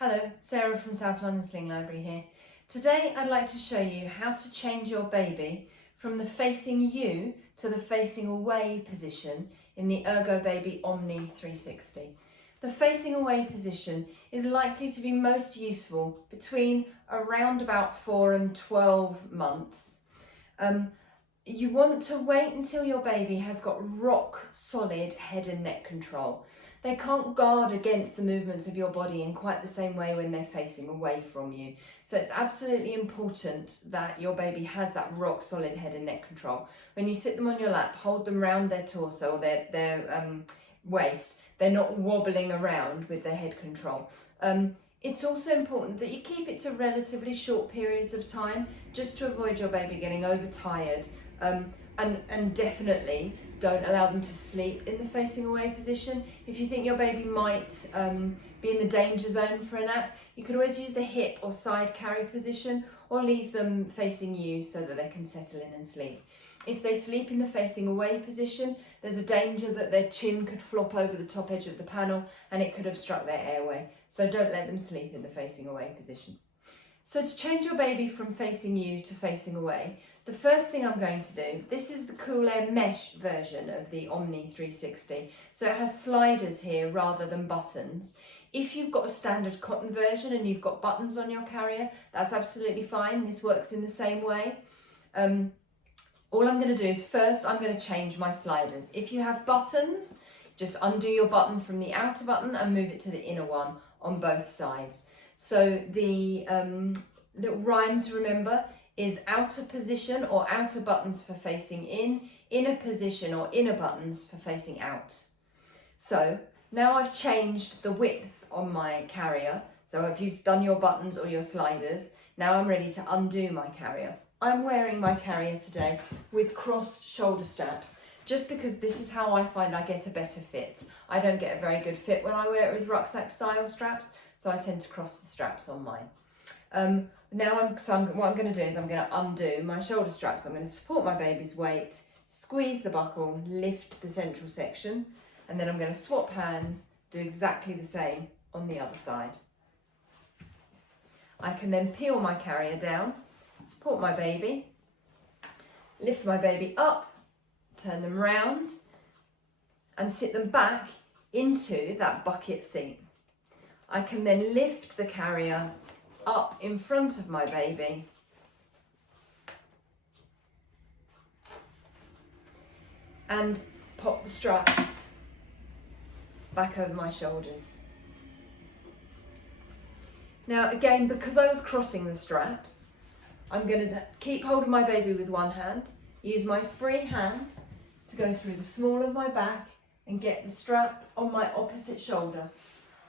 Hello, Sarah from South London Sling Library here. Today I'd like to show you how to change your baby from the facing you to the facing away position in the ErgoBaby Omni 360. The facing away position is likely to be most useful between around about 4 and 12 months. You want to wait until your baby has got rock solid head and neck control. They can't guard against the movements of your body in quite the same way when they're facing away from you. So it's absolutely important that your baby has that rock solid head and neck control. When you sit them on your lap, hold them round their torso or their waist. They're not wobbling around with their head control. It's also important that you keep it to relatively short periods of time just to avoid your baby getting overtired. And definitely don't allow them to sleep in the facing away position. If you think your baby might be in the danger zone for a nap, you could always use the hip or side carry position or leave them facing you so that they can settle in and sleep. If they sleep in the facing away position, there's a danger that their chin could flop over the top edge of the panel and it could obstruct their airway. So don't let them sleep in the facing away position. So to change your baby from facing you to facing away, the first thing I'm going to do, this is the Cool Air Mesh version of the Omni 360. So it has sliders here rather than buttons. If you've got a standard cotton version and you've got buttons on your carrier, that's absolutely fine. This works in the same way. All I'm going to do is first I'm going to change my sliders. If you have buttons, just undo your button from the outer button and move it to the inner one on both sides. So the little rhyme to remember is outer position or outer buttons for facing in, inner position or inner buttons for facing out. So now I've changed the width on my carrier. So if you've done your buttons or your sliders, now I'm ready to undo my carrier. I'm wearing my carrier today with crossed shoulder straps, just because this is how I find I get a better fit. I don't get a very good fit when I wear it with rucksack style straps, so I tend to cross the straps on mine. What I'm going to do is I'm going to undo my shoulder straps. I'm going to support my baby's weight, squeeze the buckle, lift the central section, and then I'm going to swap hands, do exactly the same on the other side. I can then peel my carrier down, support my baby, lift my baby up, turn them round, and sit them back into that bucket seat. I can then lift the carrier up in front of my baby and pop the straps back over my shoulders. Now again, because I was crossing the straps, I'm going to keep hold of my baby with one hand, use my free hand to go through the small of my back and get the strap on my opposite shoulder.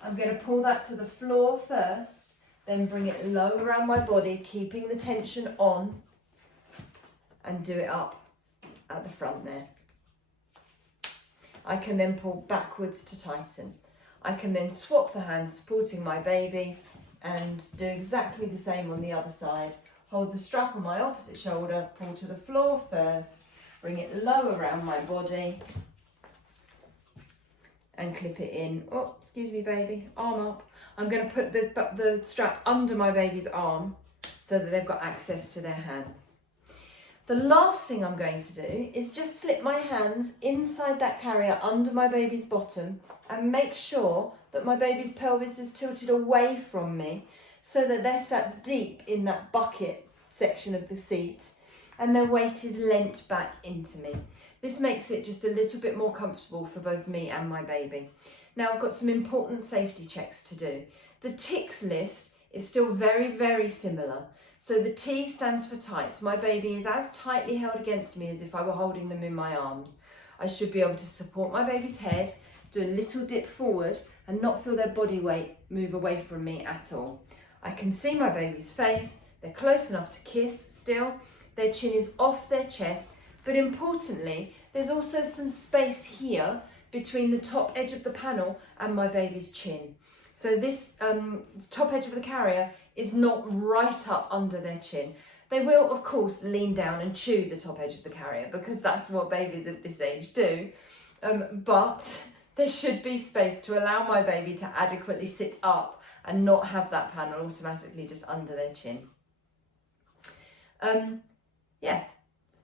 I'm going to pull that to the floor first, then bring it low around my body, keeping the tension on, and do it up at the front there. I can then pull backwards to tighten. I can then swap the hands supporting my baby and do exactly the same on the other side. Hold the strap on my opposite shoulder, pull to the floor first, bring it low around my body and clip it in. Oh, excuse me baby, arm up. I'm going to put the strap under my baby's arm so that they've got access to their hands. The last thing I'm going to do is just slip my hands inside that carrier under my baby's bottom and make sure that my baby's pelvis is tilted away from me so that they're sat deep in that bucket section of the seat and their weight is leant back into me. This makes it just a little bit more comfortable for both me and my baby. Now I've got some important safety checks to do. The TICS list is still very, very similar. So the T stands for tight. My baby is as tightly held against me as if I were holding them in my arms. I should be able to support my baby's head, do a little dip forward and not feel their body weight move away from me at all. I can see my baby's face. They're close enough to kiss still. Their chin is off their chest. But importantly, there's also some space here between the top edge of the panel and my baby's chin. So this top edge of the carrier is not right up under their chin. They will, of course, lean down and chew the top edge of the carrier because that's what babies of this age do. But there should be space to allow my baby to adequately sit up and not have that panel automatically just under their chin. Yeah,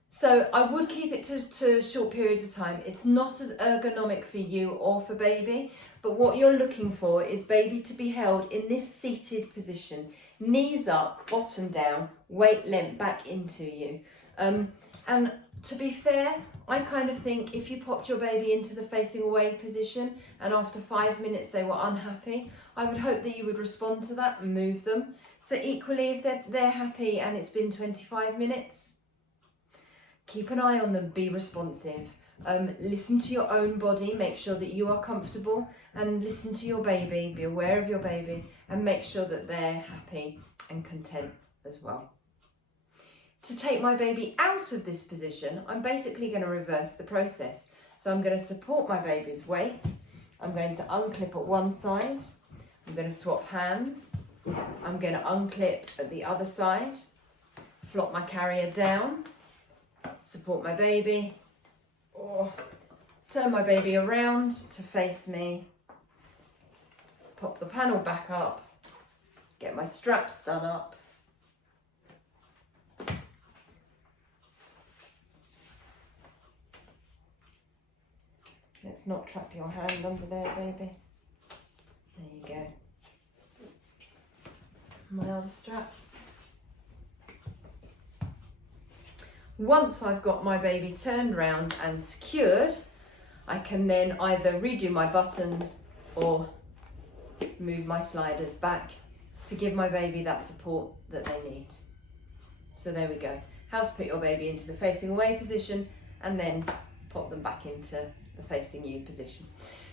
so I would keep it to short periods of time. It's not as ergonomic for you or for baby, but what you're looking for is baby to be held in this seated position, knees up, bottom down, weight lent back into you. And to be fair, I kind of think if you popped your baby into the facing away position and after 5 minutes they were unhappy, I would hope that you would respond to that and move them. So equally, if they're happy and it's been 25 minutes, keep an eye on them, be responsive. Listen to your own body, make sure that you are comfortable, and listen to your baby, be aware of your baby, and make sure that they're happy and content as well. To take my baby out of this position, I'm basically going to reverse the process. So I'm going to support my baby's weight. I'm going to unclip at one side. I'm going to swap hands. I'm going to unclip at the other side. Flop my carrier down. Support my baby. Or turn my baby around to face me. Pop the panel back up. Get my straps done up. Let's not trap your hand under there, baby. There you go. My other strap. Once I've got my baby turned round and secured, I can then either redo my buttons or move my sliders back to give my baby that support that they need. So there we go. How to put your baby into the facing away position and then pop them back into the facing you position.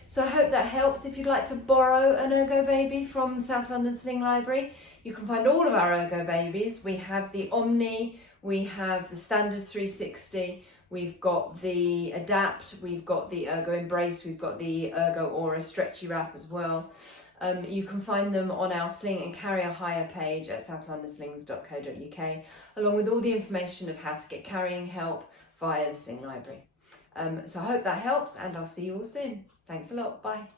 So I hope that helps. If you'd like to borrow an ErgoBaby from South London Sling Library, you can find all of our ErgoBabies. We have the Omni, we have the standard 360, we've got the Adapt, we've got the Ergo Embrace, we've got the Ergo Aura stretchy wrap as well. You can find them on our Sling and Carrier Hire page at southlondonslings.co.uk, along with all the information of how to get carrying help via the Sling Library. So I hope that helps, and I'll see you all soon. Thanks a lot. Bye.